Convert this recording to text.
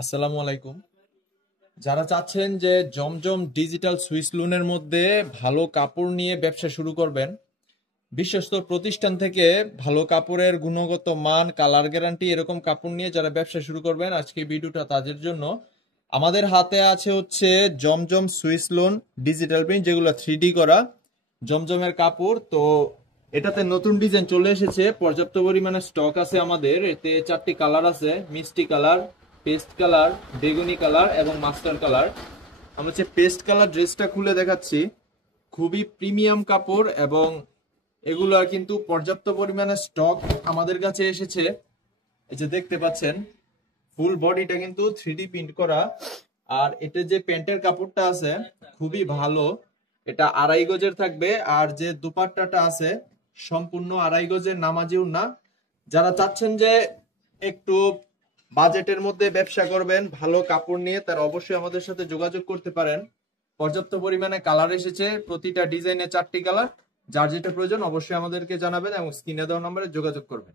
আসসালামু আলাইকুম। যারা চাচ্ছেন যে জমজম ডিজিটাল সুইস লোনের মধ্যে ভালো কাপড় নিয়ে ব্যবসা শুরু করবেন, বিশ্বস্ত প্রতিষ্ঠান থেকে ভালো কাপড়ের গুণগত মান, কালার গ্যারান্টি এরকম কাপড় নিয়ে যারা ব্যবসা শুরু করবেন, আজকে ভিডিওটা তাদের জন্য। আমাদের হাতে আছে হচ্ছে জমজম সুইস লোন ডিজিটাল প্রিন্ট, যেগুলো 3D করা জমজমের কাপড়। তো এটাতে নতুন ডিজাইন চলে এসেছে, পর্যাপ্ত পরিমাণে স্টক আছে আমাদের। এতে 4টি কালার আছে: মিষ্টি কালার, পেস্ট কালার, বেগুনি কালার এবং মাস্টার কালার। আমরা হচ্ছে পেস্ট কালার ড্রেসটা খুলে দেখাচ্ছি। খুবই প্রিমিয়াম কাপড় এবং এগুলার কিন্তু পর্যাপ্ত পরিমাণে স্টক আমাদের কাছে এসেছে। এই যে দেখতে পাচ্ছেন, ফুল বডিটা কিন্তু 3D প্রিন্ট করা। আর এটা যে প্যান্টের কাপড়টা আছে খুবই ভালো, এটা 2.5 গজের থাকবে। আর যে দুপাট্টাটা আছে সম্পূর্ণ 2.5 গজের, নামাজি ওড়না। যারা চাচ্ছেন যে একটু বাজেটের মধ্যে ব্যবসা করবেন ভালো কাপড় নিয়ে, তারা অবশ্যই আমাদের সাথে যোগাযোগ করতে পারেন। পর্যাপ্ত পরিমাণে কালার এসেছে, প্রতিটা ডিজাইনে 4টি কালার। যার যেটা প্রয়োজন অবশ্যই আমাদেরকে জানাবেন এবং স্ক্রিনে দেওয়া নম্বরে যোগাযোগ করবেন।